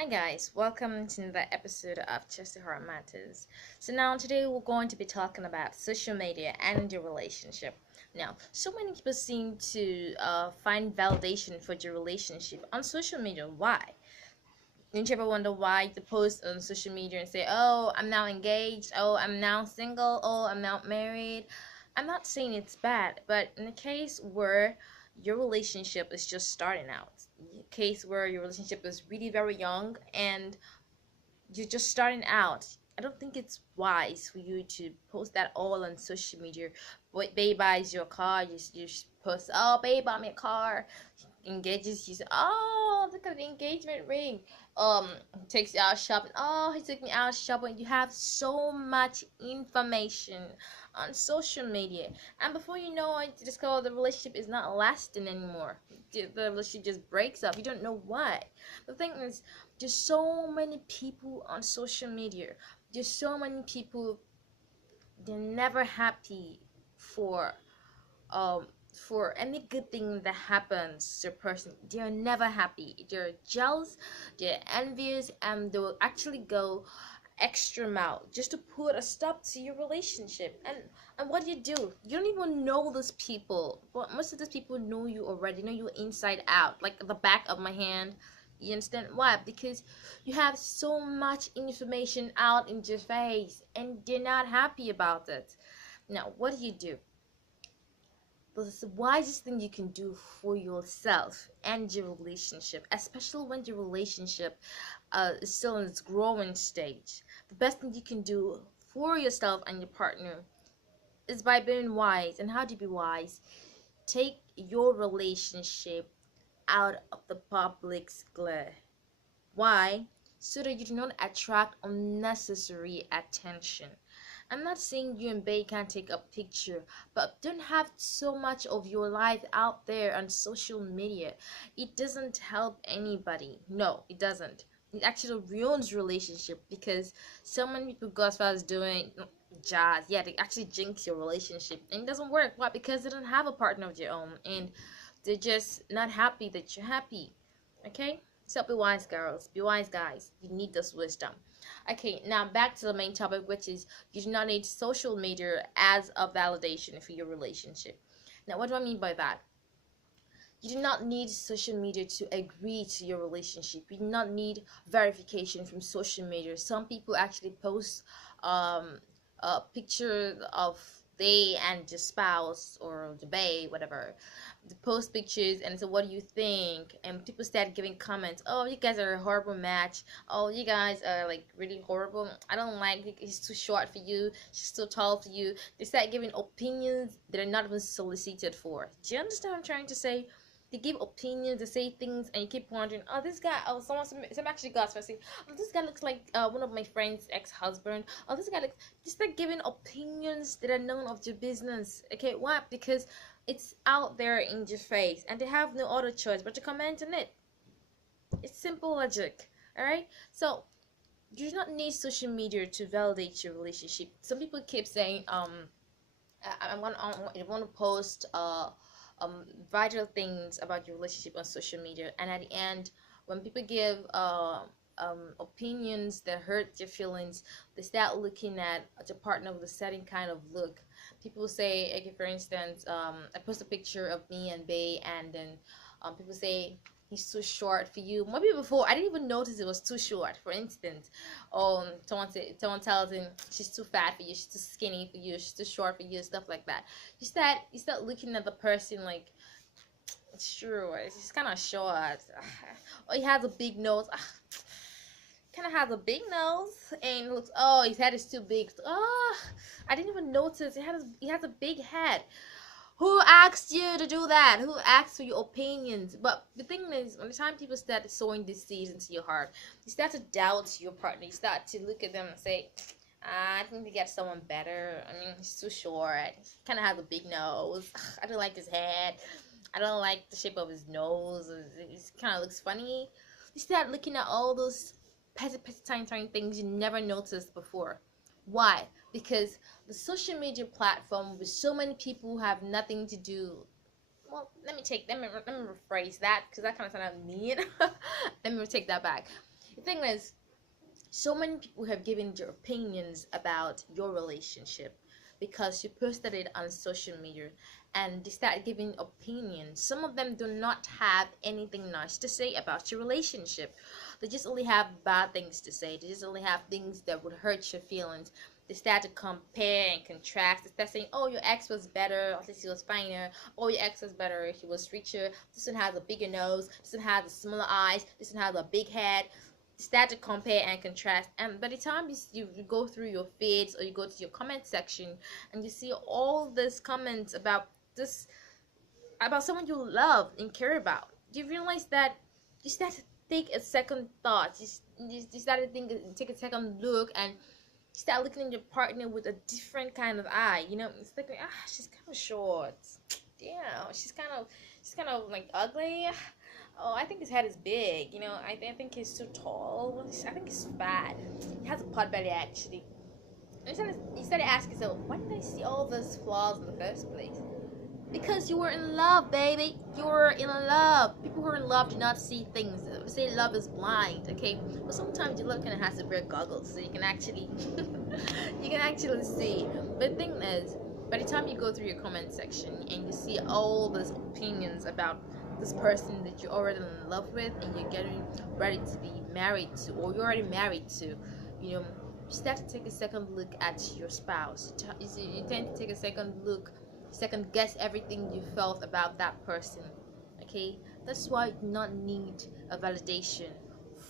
Hi guys, welcome to another episode of Chercyheartmatterz. So now today we're going to be talking about social media and your relationship. Now, so many people seem to find validation for your relationship on social media. Why? Didn't you ever wonder why you post on social media and say, "Oh, I'm now engaged. Oh, I'm now single. Oh, I'm now married." I'm not saying it's bad, but in the case where your relationship is just starting out, case where your relationship is really very young and you're just starting out, I don't think it's wise for you to post that all on social media. But babe buys your car, you just post, "Oh, babe bought me a car." Engages you, say, "Oh, look at the engagement ring." Takes you out shopping. "Oh, he took me out shopping." You have so much information on social media, and before you know it, you discover the relationship is not lasting anymore. The relationship just breaks up. You don't know why. The thing is, there's so many people on social media. There's so many people, they're never happy for um for any good thing that happens to a person. They're never happy. They're jealous, they're envious, and they will actually go extra mile just to put a stop to your relationship. And what do? You don't even know those people, but most of those people know you already, know you inside out, like the back of my hand. You understand why? Because you have so much information out in your face and they're not happy about it. Now what do? The wisest thing you can do for yourself and your relationship, especially when your relationship is still in its growing stage, the best thing you can do for yourself and your partner is by being wise. And how to be wise? Take your relationship out of the public's glare. Why? So that you do not attract unnecessary attention. I'm not saying you and Bay can't take a picture, but don't have so much of your life out there on social media. It doesn't help anybody. No, it doesn't. It actually ruins relationship because so many people go as far as doing jazz. Yeah, they actually jinx your relationship and it doesn't work. Why? Because they don't have a partner of their own and they're just not happy that you're happy. Okay? So be wise, girls. Be wise, guys. You need this wisdom. Okay, now back to the main topic, which is you do not need social media as a validation for your relationship. Now, what do I mean by that? You do not need social media to agree to your relationship. You do not need verification from social media. Some people actually post um, a picture of they and the spouse or the babe, whatever. They post pictures and so, "What do you think?" And people start giving comments. "Oh, you guys are a horrible match. Oh, you guys are like really horrible. I don't like it. He's too short for you. She's too tall for you." They start giving opinions that are not even solicited for. Do you understand what I'm trying to say? They give opinions, they say things, and you keep wondering, "Oh, this guy," oh, some actually got saying, "Oh, this guy looks like one of my friend's ex-husband." "Oh, this guy looks," just like giving opinions that are none of your business. Okay, why? Because it's out there in your face, and they have no other choice but to comment on it. It's simple logic, all right? So you do not need social media to validate your relationship. Some people keep saying, I want to post vital things about your relationship on social media, and at the end, when people give opinions that hurt your feelings, they start looking at your partner with a certain kind of look. People say, okay, for instance, I post a picture of me and Bay, and then people say, "He's too short for you." Maybe before I didn't even notice it was too short. For instance, someone tells him, "She's too fat for you. She's too skinny for you. She's too short for you." Stuff like that. You start looking at the person like, it's true. He's kind of short. Or he has a big nose. Kind of has a big nose and looks. Oh, his head is too big. Oh, I didn't even notice. He has a big head. Who asked you to do that? Who asked for your opinions? But the thing is, when the time people start sowing these seeds into your heart, you start to doubt your partner. You start to look at them and say, "I think they get someone better. I mean, he's too short. He kind of has a big nose. I don't like his head. I don't like the shape of his nose. It kind of looks funny." You start looking at all those petty, tiny things you never noticed before. Why? Because the social media platform with so many people who have nothing to do. Well, let me rephrase that because that kind of sounded mean. Let me take that back. The thing is, so many people have given their opinions about your relationship because you posted it on social media, and they start giving opinions. Some of them do not have anything nice to say about your relationship. They just only have bad things to say. They just only have things that would hurt your feelings. They start to compare and contrast. They start saying, oh, your ex was better, at least he was finer. Oh, your ex was better, he was richer. This one has a bigger nose. This one has a smaller eyes. This one has a big head. Start to compare and contrast, and by the time you go through your feeds or you go to your comment section and you see all these comments about this, about someone you love and care about, you realize that you start to take a second thought. You start to take a second look, and you start looking at your partner with a different kind of eye. It's like, she's kind of short. Damn, she's kind of like ugly. Oh, I think his head is big. I think he's too tall. I think he's fat. He has a pot belly, actually. And you started asking yourself, why did I see all those flaws in the first place? Because you were in love, baby. You were in love. People who are in love do not see things. They say love is blind, okay? But sometimes your love kind of has to wear goggles so you can actually, you can actually see. But the thing is, by the time you go through your comment section and you see all those opinions about this person that you're already in love with and you're getting ready to be married to, or you're already married to, you start to take a second look at your spouse. You tend to take a second guess everything you felt about that person. Okay, that's why you do not need a validation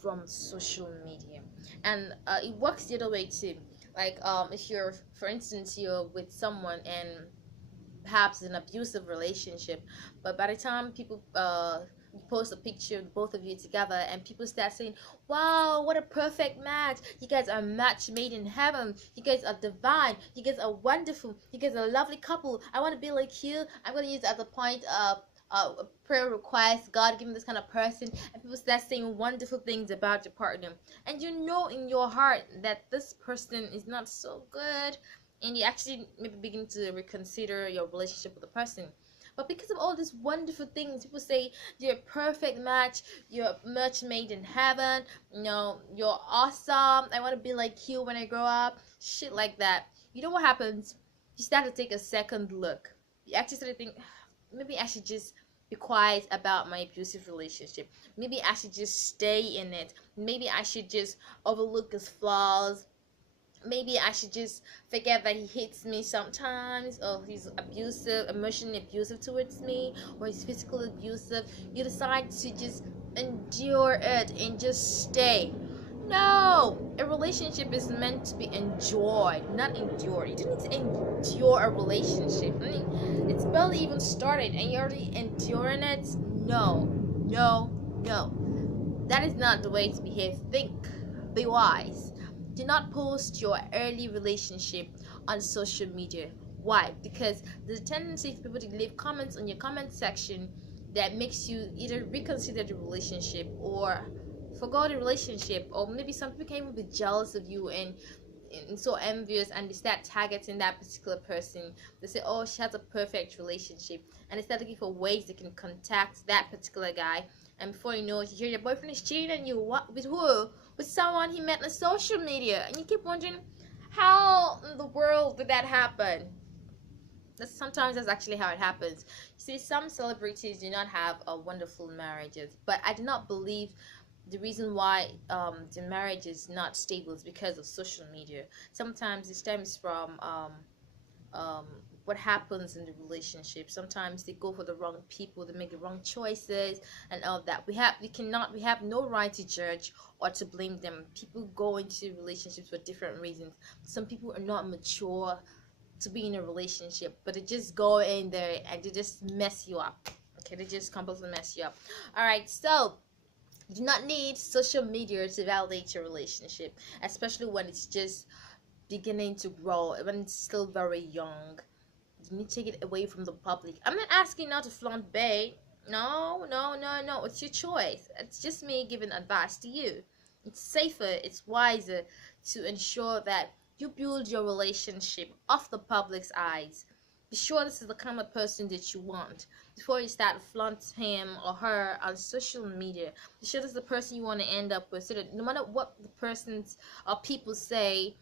from social media, and it works the other way too. Like, if you're, for instance, you're with someone and perhaps an abusive relationship, but by the time people you post a picture of both of you together and people start saying, wow, what a perfect match, you guys are a match made in heaven, you guys are divine, you guys are wonderful, you guys are a lovely couple, I want to be like you, I'm going to use it as a point of a prayer request, God give me this kind of person, and people start saying wonderful things about your partner, and you know in your heart that this person is not so good, and you actually maybe begin to reconsider your relationship with the person. But because of all these wonderful things, people say you're a perfect match, you're a match made in heaven, you're awesome, I want to be like you when I grow up, shit like that. You know what happens? You start to take a second look. You actually start to think, maybe I should just be quiet about my abusive relationship. Maybe I should just stay in it. Maybe I should just overlook his flaws. Maybe I should just forget that he hits me sometimes, or he's abusive, emotionally abusive towards me, or he's physically abusive. You decide to just endure it and just stay. No, a relationship is meant to be enjoyed, not endured. You don't need to endure a relationship. I mean, it's barely even started and you're already enduring it. No, no, no. That is not the way to behave. Think, be wise. Do not post your early relationship on social media. Why? Because there's a tendency for people to leave comments on your comment section that makes you either reconsider the relationship or forgo the relationship, or maybe some people can even be jealous of you and so envious, and they start targeting that particular person. They say, oh, she has a perfect relationship, and they start looking for ways they can contact that particular guy, and before you know it, you hear your boyfriend is cheating on you. What? With who? With someone he met on social media, and you keep wondering, how in the world did that happen? Sometimes that's actually how it happens. You see, some celebrities do not have a wonderful marriages, but I do not believe the reason why the marriage is not stable is because of social media. Sometimes it stems from um, what happens in the relationship. Sometimes they go for the wrong people, they make the wrong choices, and all of that. We have no right to judge or to blame them. People go into relationships for different reasons. Some people are not mature to be in a relationship, but they just go in there and they just mess you up. Okay, they just completely mess you up. All right, so you do not need social media to validate your relationship, especially when it's just beginning to grow, when it's still very young. You need to take it away from the public. I'm not asking not to flaunt bae. No, no, no, no. It's your choice. It's just me giving advice to you. It's safer, it's wiser to ensure that you build your relationship off the public's eyes. Be sure this is the kind of person that you want before you start flaunting him or her on social media. Be sure this is the person you want to end up with, so that no matter what the persons or people say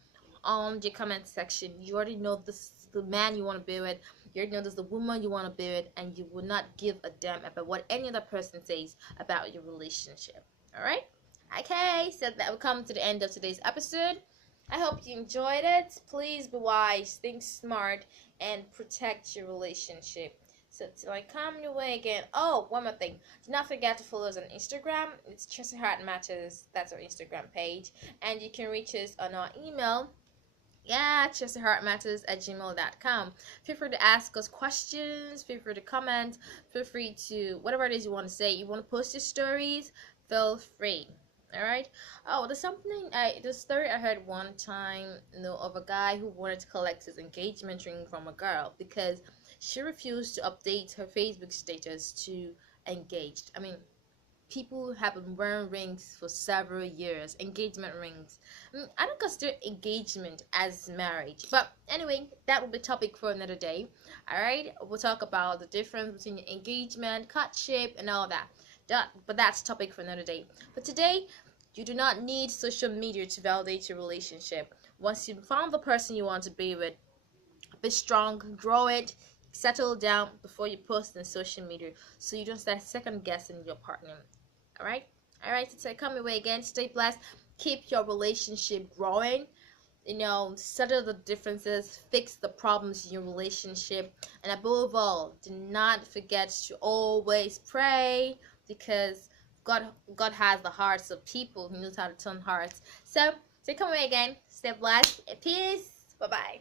on your comment section, you already know this is the man you want to be with. You already know this is the woman you want to be with, and you will not give a damn about what any other person says about your relationship. All right? Okay, so that will come to the end of today's episode. I hope you enjoyed it. Please be wise, think smart, and protect your relationship. So till I come your way again. Oh, one more thing. Do not forget to follow us on Instagram. It's Chercyheartmatterz. That's our Instagram page. And you can reach us on our email. Yeah, Chercyheartmatterz@gmail.com. Feel free to ask us questions. Feel free to comment. Feel free to, whatever it is you want to say. You want to post your stories, feel free. All right. Oh, there's the story I heard one time, of a guy who wanted to collect his engagement ring from a girl because she refused to update her Facebook status to engaged. I mean, people have been wearing rings for several years, engagement rings. I don't consider engagement as marriage, but anyway, that will be topic for another day. All right, we'll talk about the difference between engagement, courtship, and all that. But that's topic for another day. But today, you do not need social media to validate your relationship. Once you found the person you want to be with, be strong, grow it, settle down before you post on social media, so you don't start second guessing your partner. All right, so come away again, stay blessed, keep your relationship growing, settle the differences, fix the problems in your relationship, and above all, do not forget to always pray, because God has the hearts of people. He knows how to turn hearts. So come away again, stay blessed, peace, bye bye.